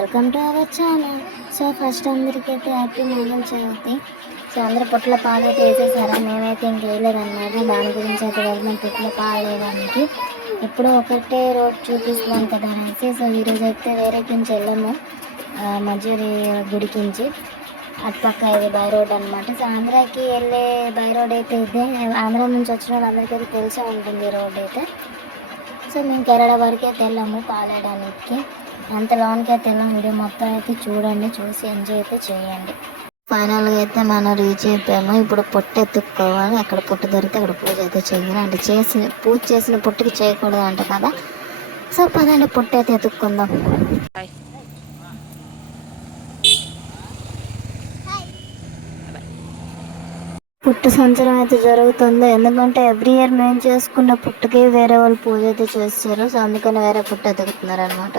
Welcome to our channel. So first అందరికైతే happy Mangala Chavithi. So అందరూ పుట్ల పాలు అయితే వేసేసారా? మేమైతే ఇంక వేయలేదన్నమాట. దాని గురించి అయితే వెళ్దాం పుట్ల పాలు వేయడానికి. ఇప్పుడు ఒకటే రోడ్ చూపిస్తున్నాం కదా అనేసి సో ఈరోజు అయితే వేరే కించి వెళ్ళాము, మజూరి గుడికించి. అటుపక్క ఇది బై రోడ్ అనమాట. సో ఆంధ్రాకి వెళ్ళే బై రోడ్ అయితే ఇదే. ఆంధ్ర నుంచి వచ్చిన వాళ్ళందరికీ తెలిసే ఉంటుంది ఈ రోడ్ అయితే. సో మేము కేరళ వరకు అయితే వెళ్ళాము పాలేయడానికి. అంత లాంగ్కి అయితే వెళ్ళాము. వీడియో మొత్తం అయితే చూడండి, చూసి ఎంజాయ్ అయితే చేయండి. ఫైనల్గా అయితే మనం రీచ్ అయిపోయాము. ఇప్పుడు పొట్టు ఎత్తుక్కోవాలి. అక్కడ పొట్టు దొరికితే అక్కడ పూజ అయితే చేయాలి. అంటే పూజ చేసిన పొట్టుకి చేయకూడదు అంట కదా. సో పదండి పొట్టు అయితే ఎత్తుక్కుందాం. పుట్టు సంవత్సరం అయితే జరుగుతుంది. ఎందుకంటే ఎవ్రీ ఇయర్ మేము చేసుకున్న పుట్టుకి వేరే వాళ్ళు పూజ అయితే చేస్తారు. సో అందుకని వేరే పుట్టు ఎత్తుకుతున్నారు అనమాట.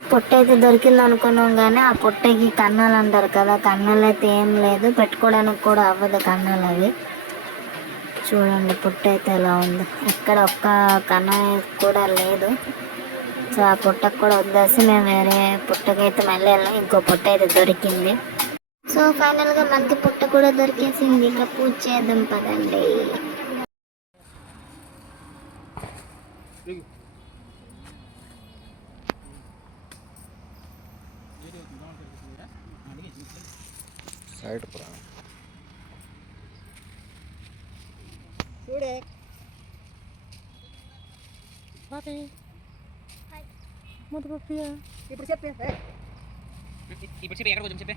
పొట్టు అయితే దొరికింది అనుకున్నాం కానీ ఆ పొట్టకి కన్నాలు అంటారు కదా, కన్నాలు అయితే ఏం లేదు, పెట్టుకోవడానికి కూడా అవ్వదు కన్నాలు అవి. చూడండి పొట్టు అయితే ఎలా ఉంది, ఎక్కడ ఒక్క కన్న కూడా లేదు. సో ఆ పుట్టకు కూడా వదిలేసి మేము వేరే పుట్టకైతే మళ్ళీ వెళ్ళాం. ఇంకో పుట్ట అయితే దొరికింది. సో ఫైనల్గా మనకి పుట్ట కూడా దొరికేసింది. ఇంకా పూజ చేద్దాం పదండి. చూడే ఇప్పుడు చెప్పే ఇప్పుడు చెప్పి ఎక్కడ కొంచెం చెప్పే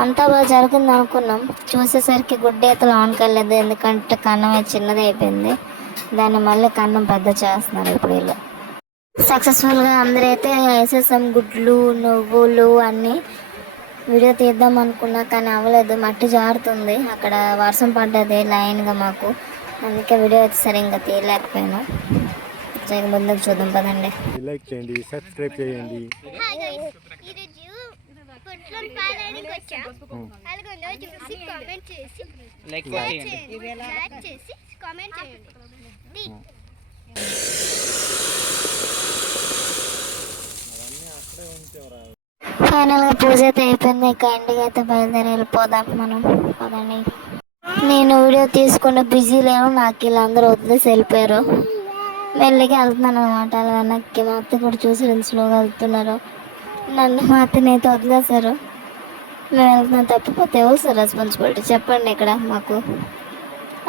అంతా బాగా జరిగింది అనుకున్నాం. చూసేసరికి గుడ్డి అయితే లోనికి వెళ్ళలేదు. ఎందుకంటే కన్నం అయితే చిన్నది అయిపోయింది. దాన్ని మళ్ళీ కన్నం పెద్ద చేస్తున్నారు ఇప్పుడు వీళ్ళు. సక్సెస్ఫుల్గా అందరైతే వేసేసాం గుడ్లు నువ్వులు అన్నీ. వీడియో తీద్దాం అనుకున్నా కానీ అవ్వలేదు, మట్టి జారుతుంది. అక్కడ వర్షం పడ్డది లైన్గా మాకు, అందుకే వీడియో అయితే సరిగ్గా తీయలేకపోయాను. ముందుకు చూద్దాం పదండి. లైక్ చేయండి, సబ్స్క్రైబ్ చేయండి. ఫైనల్ గా పూజ అయితే అయిపోయింది. ఇక ఇంటికి అయితే బయలుదేరి వెళ్ళిపోదాం మనం పదండి. నేను వీడియో తీసుకున్న బిజీ లేను, నాకు వీళ్ళందరూ వదిలేసి వెళ్ళిపోయారు. మెల్లిగా వెళ్తున్నాను అనమాట. వెనక్కి మా అత్త కూడా చూసి స్లోగా వెళ్తున్నారు. నన్ను మా అత్తనైతే వదిలేశారు. మేము వెళ్తున్నాం, తప్పిపోతే ఎవరు సార్ రెస్పాన్సిబిలిటీ చెప్పండి ఇక్కడ మాకు.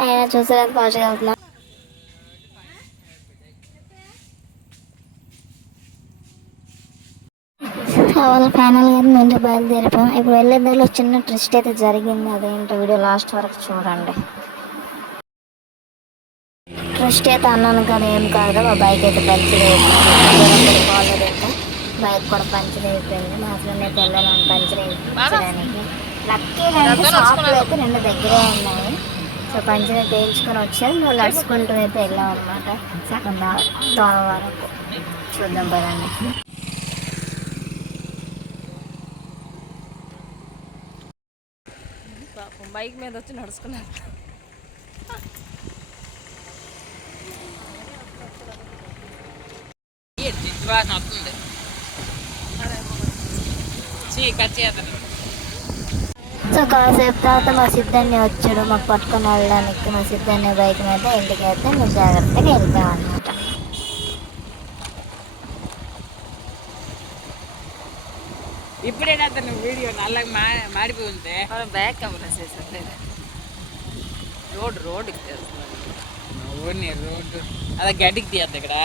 అయినా చూసారని ఫాస్ట్గా వెళ్తున్నాం. వాళ్ళు ఫైనల్గా మేము బయలుదేరిపోయాం. ఇప్పుడు వెళ్ళే దారిలో చిన్న ట్విస్ట్ అయితే జరిగింది. అదేంటో వీడియో లాస్ట్ వరకు చూడండి. ట్విస్ట్ అయితే అన్నాను కానీ ఏం కాదు, మా బైక్ అయితే పంచర్ అయిపోయింది. బైక్ కూడా పంచర్ అయిపోయింది. మా ఫ్రెండ్ అయితే వెళ్ళాలని పంచర్ అయిపోయించడానికి. లక్కీగా షాపులు అయితే రెండు దగ్గరే ఉన్నాయి. సో పంచర్ అయితే వేయించుకొని వచ్చారు. మేము నడుచుకుంటూ అయితే వెళ్ళాం అనమాట సగం దోమ వరకు. చూద్దాం పదండి. బైక్ మీద వచ్చి నడుచుకున్నాను. సో కాసేపు తర్వాత మా సిద్ధాన్ని వచ్చాడు మాకు పట్టుకొని వెళ్ళడానికి. మా సిద్ధాన్ని బైక్ మీద ఇంటికి అయితే మేము జాగ్రత్తగా వెళ్తాం అనమాట. ఇప్పుడేనా అతను వీడియో నల్లగా మాడిపోయి ఉంటే మనం బ్యాక్ కెమెరా చేసాం రోడ్ ఊరిని రోడ్డు అదే గడ్డికి తీయద్దు ఇక్కడ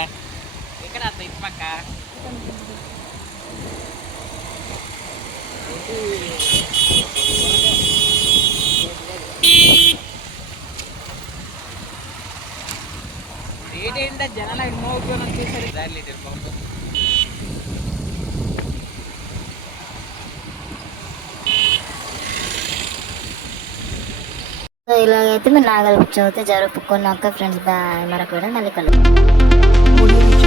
ఇక్కడ అత్త ఇటు పక్క ఏంటంటే జనాలు మోగుకొని వచ్చేసరి దాని లీటర్ బాబు సో ఇలాగైతే మీరు నాగల చవితి జరుపుకున్నాక ఫ్రెండ్స్ బాయ్ మరొక వీడియో మళ్ళీ కలుద్దాం.